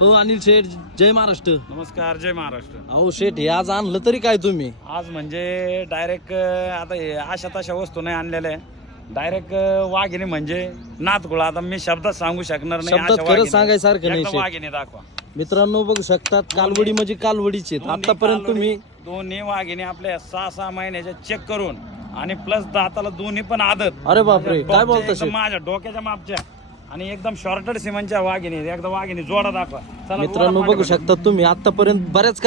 हो अनिल शेठ, जय महाराष्ट्र. नमस्कार, जय महाराष्ट्र. अहो शेठ, हे आज आणलं तरी काय तुम्ही? आज म्हणजे डायरेक्ट आता हे अशा तशा वस्तू नाही आणलेल्या आहे. डायरेक्ट वाघिणी म्हणजे नाथगुळा. आता मी शब्दात सांगू शकणार नाही. शब्दात अशा खरंच वाघिणी. सांगायसारखं नाही एकदा शेठ. वाघिणी दाखवा. मित्रांनो बघू शकतात, कालवडी म्हणजे कालवडीचे आतापर्यंत तुम्ही दोन्ही वाघिणी आपल्या 6-6 महिन्याच्या चेक करून आणि प्लस दाताला दोन्ही पण आदत. अरे बापरे, काय बोलता एकदम शेठ? माझ्या डोक्याच्या मापच्या आणि एकदम शॉर्टेड सिमेंटच्या वाघिणी. एकदा वाघिणी जोडा दाखवा. चला, मित्रांनो जोडा बघू पाठीमागे. शकता तुम्ही आतापर्यंत बऱ्याच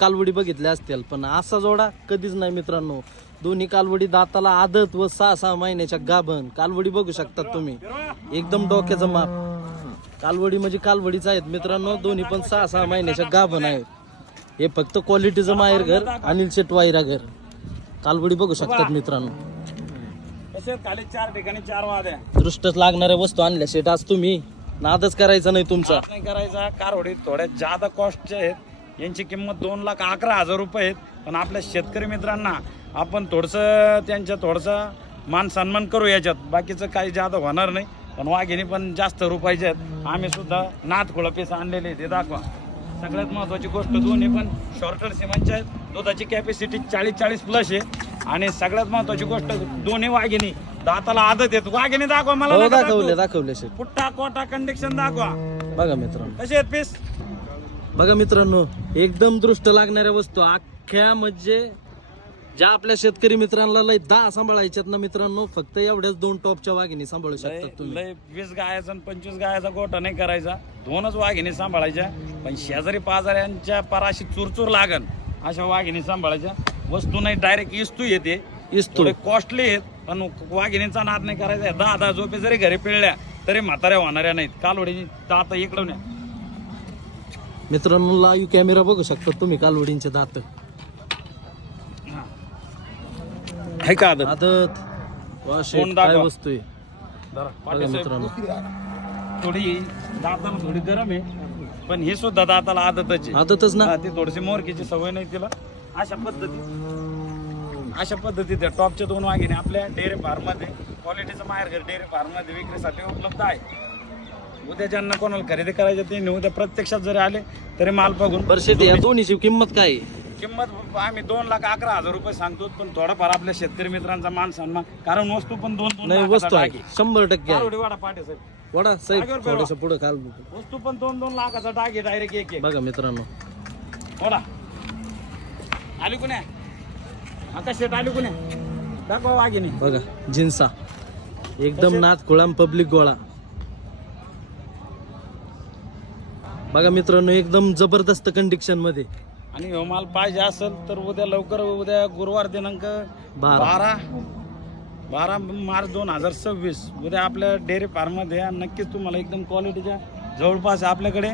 कालवडी बघितल्या असतील, पण असा जोडा कधीच नाही मित्रांनो. दोन्ही कालवडी दाताला आदत व 6-6 महिन्याच्या गाभण कालवडी बघू शकतात तुम्ही. एकदम डोक्याचं माप. कालवडी म्हणजे कालवडीच आहेत मित्रांनो. दोन्ही पण 6-6 महिन्याच्या गाभण आहेत. हे फक्त क्वालिटीचं माहेर घर अनिल शेठ वायरा घर. कालवडी बघू शकतात मित्रांनो. तसेच खाली 4 ठिकाणी 4 वाद्या. दृष्टच लागणाऱ्या वस्तू आणल्या शेठ आज तुम्ही. नादच करायचा नाही तुमचा. नाही करायचा. कारवडी थोड्या जादा कॉस्टचे आहेत. यांची किंमत 2,11,000 रुपये आहेत. पण आपल्या शेतकरी मित्रांना आपण थोडंसं मान सन्मान करू याच्यात. बाकीचं काही जादा होणार नाही. पण वाघिणी पण जास्त रुपयाचे आहेत. आम्ही सुद्धा नाथखोळा पीस आणलेले आहेत. ते दाखवा. सगळ्यात महत्वाची गोष्ट, दोन्ही पण शॉर्टर सिमेंटचे आहेत. दुधाची कॅपॅसिटी 40-40 प्लस आहे. आणि सगळ्यात महत्वाची गोष्ट, दोन्ही वाघिणी दाताला आदत आहेत. वाघिणी दाखवा मला. हो, नका दाखवले दाखवू. दाखवले शेठ. पुट्टा कोटा कंडिक्शन दाखवा. बघा मित्रांनो, कसे आहेत पीस? बघा मित्रांनो, एकदम दृष्ट लागणाऱ्या वस्तू अख्ख्या म्हणजे ज्या आपल्या शेतकरी मित्रांना लय 10 सांभाळायच्यात ना मित्रांनो, फक्त एवढ्याच 2 टॉपच्या वाघिणी सांभाळू शकतात तुम्ही. लय 20 गायाचा आणि 25 गायाचा गोठा नाही करायचा. 2च वाघिणी सांभाळायच्या. पण शेजारी पाजाऱ्यांच्या पराशी चुरचूर लागन अशा वाघिणी सांभाळायच्या. वस्तू नाही डायरेक्ट इस्तू येते. इस्तू कॉस्टली आहेत. पण वाघिणीचा नाद नाही करायचा. 10 झोपे जरी घरी पिळल्या तरी म्हाताऱ्या होणाऱ्या नाहीत. कालवडी दात इकडून मित्रांनो, लाईव्ह कॅमेरा बघू शकता तुम्ही कालवडींचे दात. आहे का आदत? आदत वा शेठ, कोण काय दाखवा? वस्तू आहे बघा मित्रांनो. थोडी दाताला थोडी गरम आहे. पण हे सुद्धा दाताला आदतच आहे. आदतच ना. ती थोडीशी मोरकीची सवय नाही तिला. अशा पद्धती त्या टॉपच्या 2 वाघिणी आपल्या डेअरी फार्म मध्ये, क्वालिटीचं माहेर घर डेअरी फार्म मध्ये विक्रीसाठी उपलब्ध आहे. उद्या ज्यांना कोणाला खरेदी करायचं ते उद्या प्रत्यक्षात जरी आले तरी माल बघून. बरं शेठ, या दोन्हीची किंमत काय आहे? किंमत आम्ही 2,11,000 रुपये सांगतो. पण थोडाफार आपल्या शेतकरी मित्रांचा मान सन्मान, कारण वस्तू पण 2-2 नाही, वस्तू आहे 100% आहे. कालवडी वाडा पाटे साहेब. वडा साहेब जागेवर फिरवा. थोडस पुढे काल वस्तू पण 2-2 लाखाचा डाग आहे. डायरेक्ट एक बघा मित्रांनो. बोला. आली कुण्या? आता शेट आली कुण्या? दाखवा वाघिणी. बघा जिन्सा, एकदम नाथ खोळाम पब्लिक गोळा. बघा मित्रांनो, एकदम जबरदस्त कंडिशन मध्ये. आणि हो माल पाहिजे असेल तर उद्या लवकर, उद्या गुरुवार दिनांक 12 मार्च 2026 उद्या आपल्या डेअरी फार्म मध्ये. आणि नक्कीच तुम्हाला एकदम क्वालिटीच्या जवळपास आपल्याकडे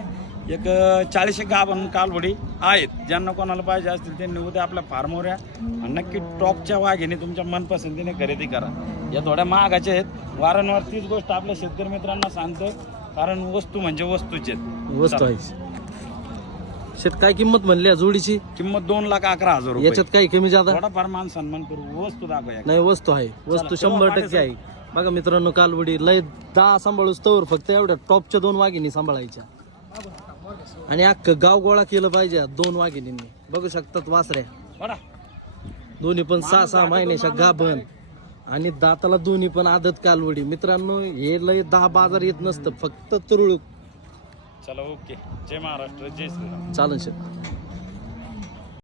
एक 40 गाभण कालवडी आहेत. ज्यांना कोणाला पाहिजे असतील त्यांनी उद्या आपल्या फार्मवर या. आणि नक्की टॉपच्या वाघिणी तुमच्या मनपसंतीने खरेदी करा. या थोड्या महागाच्या आहेत. वारंवार तीच गोष्ट आपल्या शेतकरी मित्रांना सांगतो, कारण वस्तू म्हणजे वस्तूची वस्तू आहे. शेठ, काय किंमत म्हणली या जोडीची? किंमत 2,11,000 रुपये. याच्यात काही कमी जादा थोडाफार मान सन्मान करू. वस्तू दाखवा. नाही, वस्तू आहे. वस्तू 100% आहे. बघा मित्रांनो, कालवडी लय 10 सांभाळूच तर फक्त एवढ्या टॉपच्या 2 वाघिणी सांभाळायच्या. आणि अख्खं गाव गोळा केलं पाहिजे 2 वाघिणींनी. बघू शकतात वासऱ्या, दोन्ही पण 6-6 महिन्याच्या गाभण आणि दाताला दोन्ही पण आदत कालवडी. मित्रांनो, हे लय 10 बाजार येत नसतं, फक्त तुरळक. चला, ओके. जय महाराष्ट्र, जय श्रीराम. चालन शेठ.